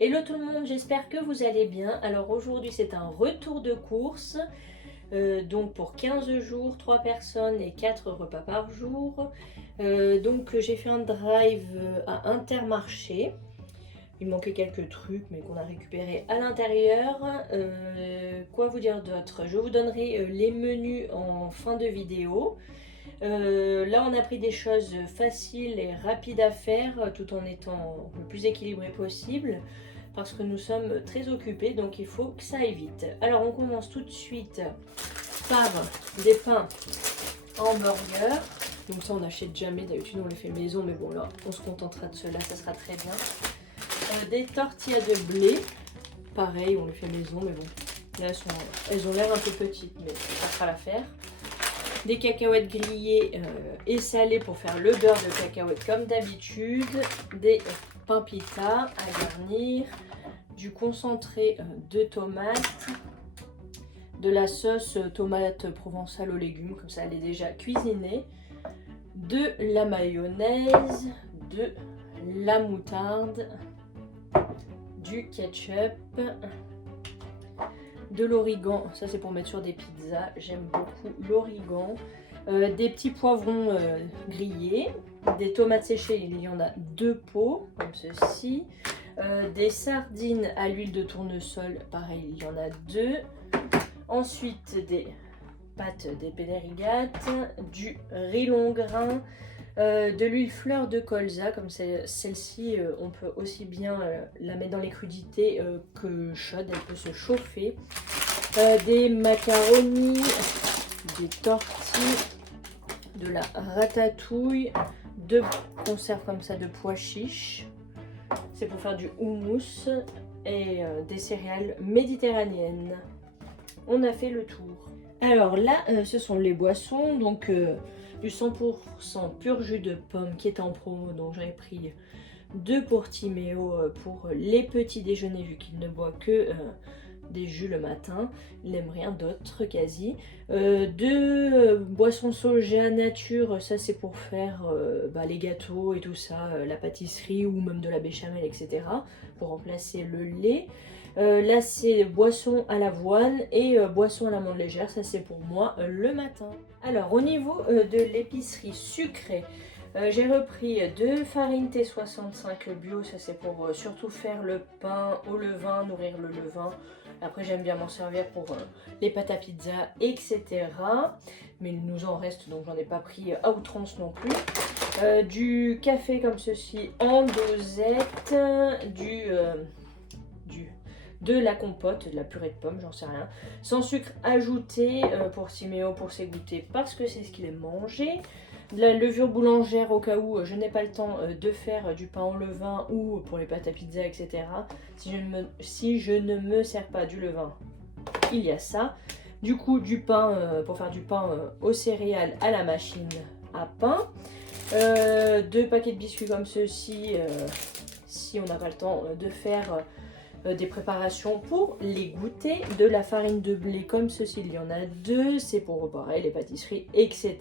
Hello tout le monde, j'espère que vous allez bien. Alors aujourd'hui c'est un retour de course, donc pour 15 jours, 3 personnes et 4 repas par jour. Donc j'ai fait un drive à Intermarché. Il manquait quelques trucs mais qu'on a récupéré à l'intérieur. Quoi vous dire d'autre? Je vous donnerai les menus en fin de vidéo. Là on a pris des choses faciles et rapides à faire tout en étant le plus équilibré possible parce que nous sommes très occupés, donc il faut que ça aille vite. Alors on commence tout de suite par des pains hamburger. Donc ça on n'achète jamais, d'habitude on les fait maison, mais bon là on se contentera de cela, ça sera très bien. Des tortillas de blé, pareil on les fait maison, mais bon là elles ont l'air un peu petites, mais ça fera l'affaire. Des cacahuètes grillées et salées pour faire le beurre de cacahuètes comme d'habitude, des pains pita à garnir, du concentré de tomates, de la sauce tomate provençale aux légumes, comme ça elle est déjà cuisinée, de la mayonnaise, de la moutarde, du ketchup, de l'origan, ça c'est pour mettre sur des pizzas, j'aime beaucoup l'origan, des petits poivrons grillés, des tomates séchées, il y en a 2 pots comme ceci, des sardines à l'huile de tournesol, pareil il y en a 2, ensuite des pâtes des pédérigates, du riz long grain, de l'huile fleur de colza, comme celle-ci on peut aussi bien la mettre dans les crudités que chaude, elle peut se chauffer, des macaronis, des tortillas, de la ratatouille, 2 conserves comme ça de pois chiches, c'est pour faire du houmous, et des céréales méditerranéennes. On a fait le tour. Alors là ce sont les boissons, donc du 100% pur jus de pomme qui est en promo, donc j'avais pris 2 pour Timéo pour les petits déjeuners vu qu'il ne boit que des jus le matin, il n'aime rien d'autre quasi. 2 boissons soja nature, ça c'est pour faire les gâteaux et tout ça, la pâtisserie ou même de la béchamel, etc. pour remplacer le lait. Là c'est boisson à l'avoine et boisson à l'amande légère, ça c'est pour moi le matin. Alors au niveau de l'épicerie sucrée, j'ai repris 2 farines T65 bio, ça c'est pour surtout faire le pain au levain, nourrir le levain. Après j'aime bien m'en servir pour les pâtes à pizza, etc. Mais il nous en reste, donc j'en ai pas pris à outrance non plus. Du café comme ceci en dosette, de la compote, de la purée de pommes, j'en sais rien, sans sucre ajouté pour Timéo, pour ses goûters, parce que c'est ce qu'il aime manger. De la levure boulangère au cas où je n'ai pas le temps de faire du pain au levain ou pour les pâtes à pizza, etc. Si je ne me sers pas du levain, il y a ça. Du coup, du pain pour faire du pain aux céréales à la machine à pain. 2 paquets de biscuits comme ceci, si on n'a pas le temps de faire des préparations pour les goûters, de la farine de blé comme ceci, il y en a 2, c'est pour pareil, les pâtisseries, etc.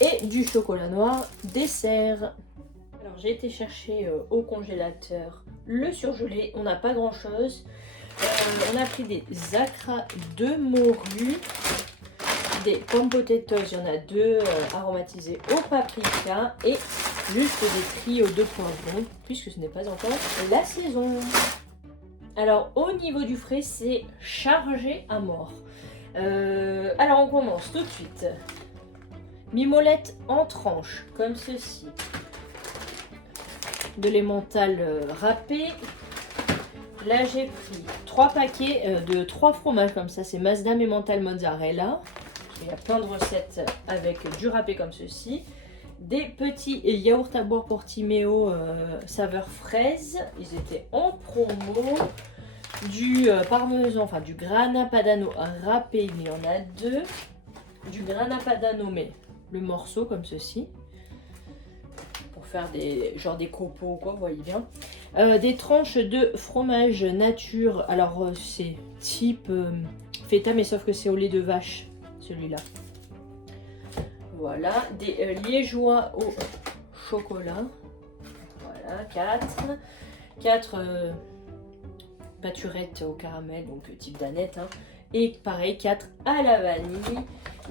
Et du chocolat noir dessert. Alors j'ai été chercher au congélateur le surgelé, on n'a pas grand chose. On a pris des acras de morue, des pommes potatoes, il y en a 2 aromatisées au paprika et juste des trios de poivrons puisque ce n'est pas encore la saison. Alors au niveau du frais c'est chargé à mort. Alors on commence tout de suite. Mimolette en tranches comme ceci. De l'emmental râpé. Là j'ai pris 3 paquets de 3 fromages comme ça. C'est Masdam emmental mozzarella. Il y a plein de recettes avec du râpé comme ceci. Des petits yaourts à boire pour Timéo saveur fraise, ils étaient en promo. Du parmesan, enfin du grana padano râpé, il y en a 2. Du grana padano mais le morceau comme ceci. Pour faire des copeaux ou quoi, vous voyez bien. Des tranches de fromage nature, alors c'est type feta mais sauf que c'est au lait de vache celui-là. Voilà, des liégeois au chocolat. Voilà, 4 pâturettes au caramel, donc type danette, hein. Et pareil, 4 à la vanille.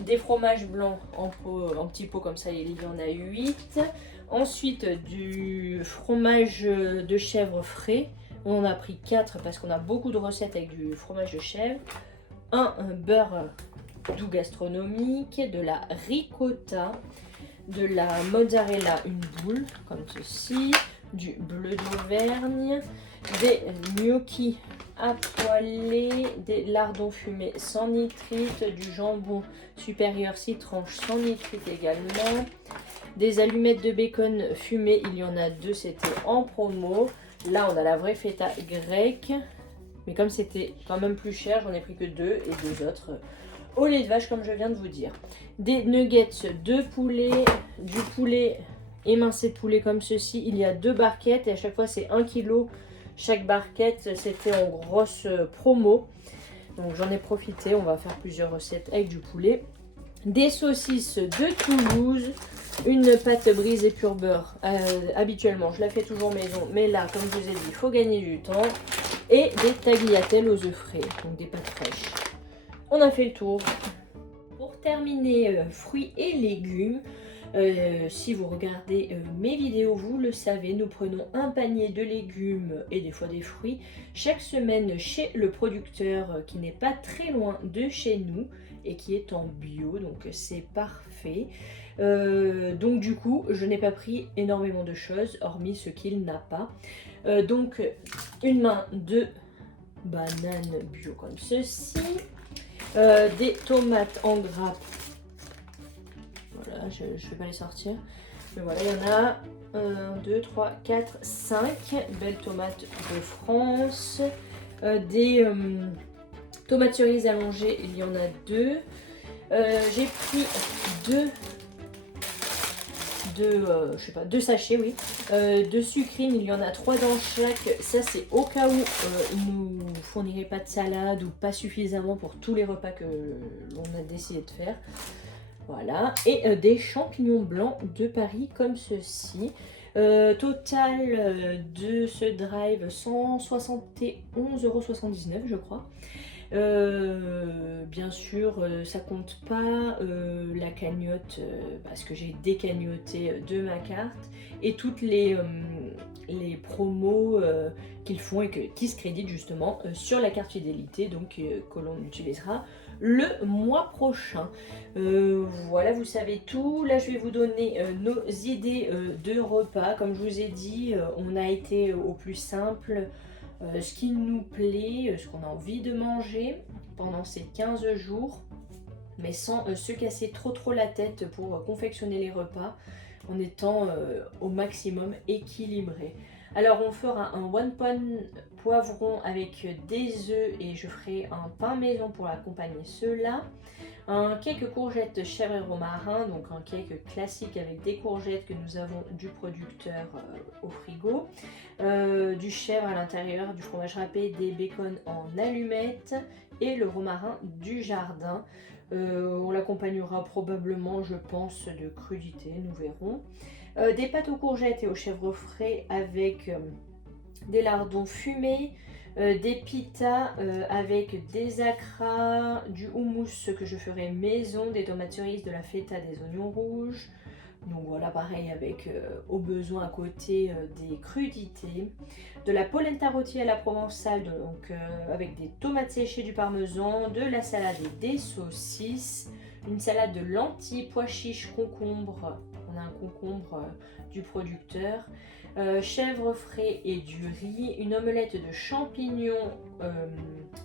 Des fromages blancs en petits pots comme ça, il y en a 8. Ensuite, du fromage de chèvre frais. On en a pris 4 parce qu'on a beaucoup de recettes avec du fromage de chèvre. Un beurre doux gastronomique, de la ricotta, de la mozzarella, une boule comme ceci, du bleu d'Auvergne, des gnocchis à poêler, des lardons fumés sans nitrite, du jambon supérieur 6 tranches sans nitrite également, des allumettes de bacon fumées, il y en a 2, c'était en promo. Là on a la vraie feta grecque, mais comme c'était quand même plus cher, j'en ai pris que 2 et 2 autres au lait de vache comme je viens de vous dire. Des nuggets de poulet, du poulet émincé de poulet comme ceci, il y a 2 barquettes et à chaque fois c'est 1 kg. Chaque barquette, c'était en grosse promo. Donc j'en ai profité, on va faire plusieurs recettes avec du poulet. Des saucisses de Toulouse, une pâte brisée pur beurre. Habituellement, je la fais toujours maison, mais là, comme je vous ai dit, il faut gagner du temps. Et des tagliatelles aux œufs frais, donc des pâtes fraîches. On a fait le tour. Pour terminer, fruits et légumes. Si vous regardez mes vidéos, vous le savez, nous prenons un panier de légumes et des fois des fruits chaque semaine chez le producteur qui n'est pas très loin de chez nous et qui est en bio, donc c'est parfait. Donc du coup, je n'ai pas pris énormément de choses, hormis ce qu'il n'a pas. Donc une main de bananes bio comme ceci, des tomates en grappes. Voilà, je ne vais pas les sortir. Mais voilà, il y en a 1, 2, 3, 4, 5 belles tomates de France. Des tomates cerises allongées, il y en a 2. J'ai pris 2 sachets, oui. De sucrines, il y en a 3 dans chaque. Ça, c'est au cas où il ne nous fournirait pas de salade ou pas suffisamment pour tous les repas que l'on a décidé de faire. Voilà, et des champignons blancs de Paris comme ceci. Total de ce drive 171,79 € je crois. Bien sûr, ça compte pas la cagnotte parce que j'ai décagnoté de ma carte et toutes les promos qu'ils font et qui se créditent justement sur la carte fidélité, donc que l'on utilisera le mois prochain. Voilà, vous savez tout. Là, je vais vous donner nos idées de repas. Comme je vous ai dit, on a été au plus simple. Ce qui nous plaît, ce qu'on a envie de manger pendant ces 15 jours, mais sans se casser trop la tête pour confectionner les repas, en étant au maximum équilibré. Alors on fera un one pan poivron avec des œufs et je ferai un pain maison pour accompagner cela. Un cake courgettes chèvre et romarin, donc un cake classique avec des courgettes que nous avons du producteur au frigo, du chèvre à l'intérieur, du fromage râpé, des bacon en allumettes et le romarin du jardin. On l'accompagnera probablement, je pense, de crudités, nous verrons. Des pâtes aux courgettes et aux chèvres frais avec des lardons fumés, des pitas avec des acras, du houmous que je ferai maison, des tomates cerises, de la feta, des oignons rouges. Donc voilà, pareil avec au besoin à côté des crudités, de la polenta rôtie à la provençale, donc avec des tomates séchées, du parmesan, de la salade et des saucisses, une salade de lentilles, pois chiches, concombre. On a un concombre du producteur. Chèvre frais et du riz, une omelette de champignons,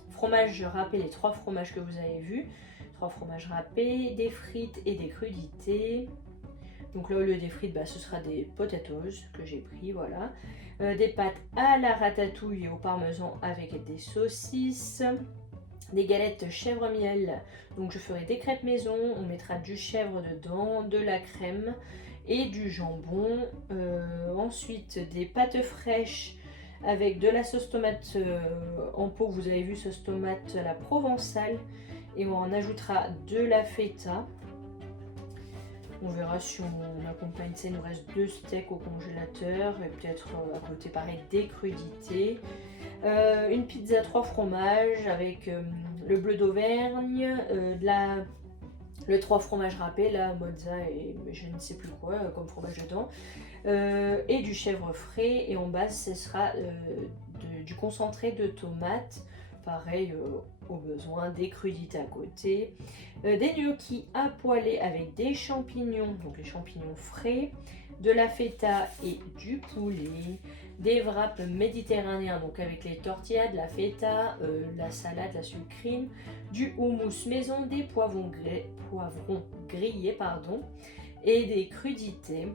fromage râpé, les 3 fromages que vous avez vus, 3 fromages râpés, des frites et des crudités. Donc là au lieu des frites, ce sera des potatoes que j'ai pris, voilà. Des pâtes à la ratatouille et au parmesan avec des saucisses. Des galettes chèvre miel, donc je ferai des crêpes maison, on mettra du chèvre dedans, de la crème et du jambon. Ensuite des pâtes fraîches avec de la sauce tomate en pot, vous avez vu, sauce tomate à la provençale, et on en ajoutera de la feta. On verra si on accompagne ça. Il nous reste 2 steaks au congélateur et peut-être à côté pareil des crudités. Une pizza 3 fromages avec le bleu d'Auvergne, le 3 fromages râpés, la mozza et je ne sais plus quoi comme fromage dedans, et du chèvre frais. Et en base, ce sera du concentré de tomate, pareil au besoin, des crudités à côté, des gnocchis à poêler avec des champignons, donc les champignons frais, de la feta et du poulet, des wraps méditerranéens, donc avec les tortillas, de la feta, la salade, la sucrine, du houmous maison, des poivrons grillés, et des crudités.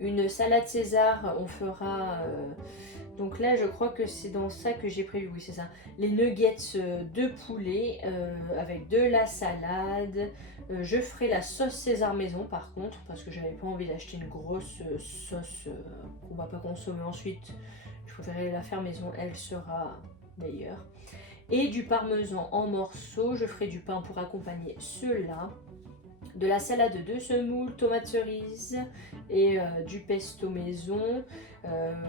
Une salade César, on fera... donc là, je crois que c'est dans ça que j'ai prévu, oui c'est ça. Les nuggets de poulet avec de la salade. Je ferai la sauce César maison par contre, parce que j'avais pas envie d'acheter une grosse sauce qu'on va pas consommer ensuite. Je préférais la faire maison, elle sera meilleure. Et du parmesan en morceaux, je ferai du pain pour accompagner cela. De la salade de semoule, tomates cerises et du pesto maison.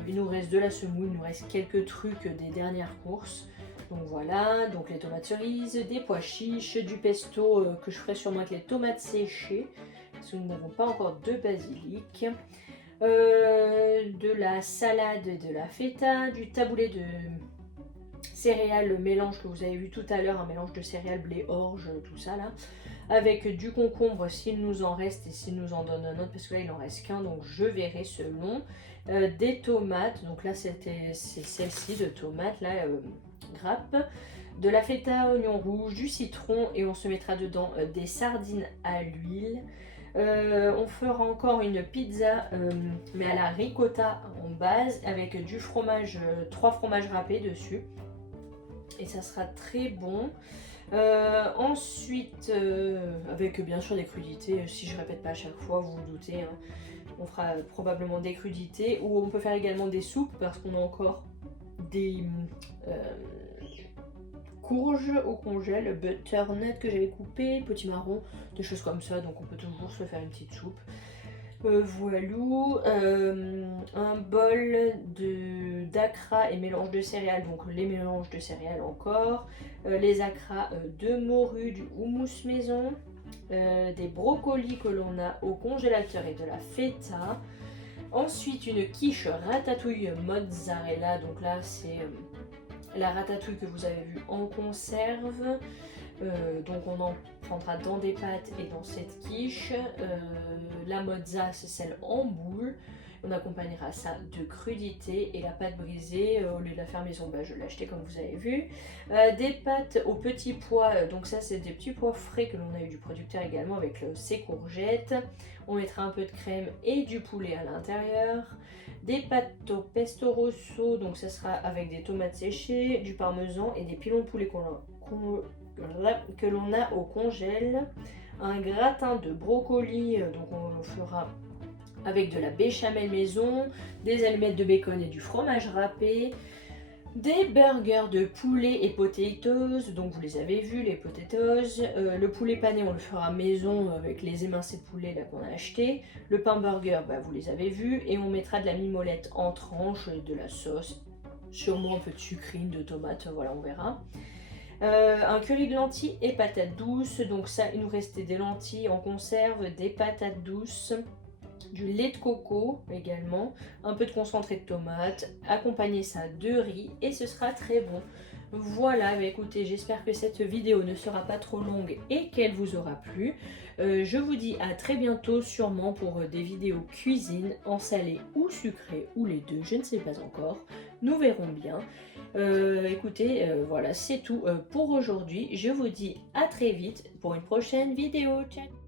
Il nous reste de la semoule, il nous reste quelques trucs des dernières courses. Donc voilà, donc les tomates cerises, des pois chiches, du pesto que je ferai sûrement avec les tomates séchées, parce que nous n'avons pas encore de basilic. De la salade et de la feta, du taboulé de céréales, le mélange que vous avez vu tout à l'heure, un mélange de céréales, blé, orge, tout ça là, avec du concombre s'il nous en reste et s'il nous en donne un autre, parce que là il en reste qu'un, donc je verrai selon. Des tomates, donc là c'est celle-ci de tomates, là, grappe, de la feta, oignon rouge, du citron, et on se mettra dedans des sardines à l'huile. On fera encore une pizza mais à la ricotta en base avec du fromage, 3 fromages râpés dessus, et ça sera très bon. Ensuite avec bien sûr des crudités, si je répète pas à chaque fois, vous vous doutez, hein, on fera probablement des crudités, ou on peut faire également des soupes parce qu'on a encore des courges au congèle, butternut que j'avais coupé, potimarron, des choses comme ça, donc on peut toujours se faire une petite soupe. Voilou, un bol d'acra et mélange de céréales, donc les mélanges de céréales encore, les acras de morue, du houmous maison, des brocolis que l'on a au congélateur et de la feta. Ensuite une quiche ratatouille mozzarella, donc là c'est la ratatouille que vous avez vue en conserve. Donc on en prendra dans des pâtes et dans cette quiche. La mozza c'est celle en boule. On accompagnera ça de crudités, et la pâte brisée, au lieu de la faire maison, je l'ai achetée comme vous avez vu. Des pâtes aux petits pois, donc ça c'est des petits pois frais que l'on a eu du producteur également avec ses courgettes. On mettra un peu de crème et du poulet à l'intérieur. Des pâtes au pesto rosso, donc ça sera avec des tomates séchées, du parmesan et des pilons de poulet que l'on a au congèle. Un gratin de brocoli, donc on le fera avec de la béchamel maison, des allumettes de bacon et du fromage râpé, des burgers de poulet et potatoes, donc vous les avez vus les potatoes, le poulet pané on le fera maison avec les émincés de poulet là qu'on a acheté, le pain burger vous les avez vus, et on mettra de la mimolette en tranches, de la sauce, sûrement un peu de sucrine, de tomates, voilà on verra. Un curry de lentilles et patates douces, donc ça il nous restait des lentilles en conserve, des patates douces, du lait de coco également, un peu de concentré de tomate, accompagner ça de riz et ce sera très bon. Voilà, écoutez, j'espère que cette vidéo ne sera pas trop longue et qu'elle vous aura plu. Je vous dis à très bientôt, sûrement pour des vidéos cuisine en salé ou sucré, ou les deux, je ne sais pas encore. Nous verrons bien. Écoutez, voilà, c'est tout pour aujourd'hui. Je vous dis à très vite pour une prochaine vidéo. Ciao!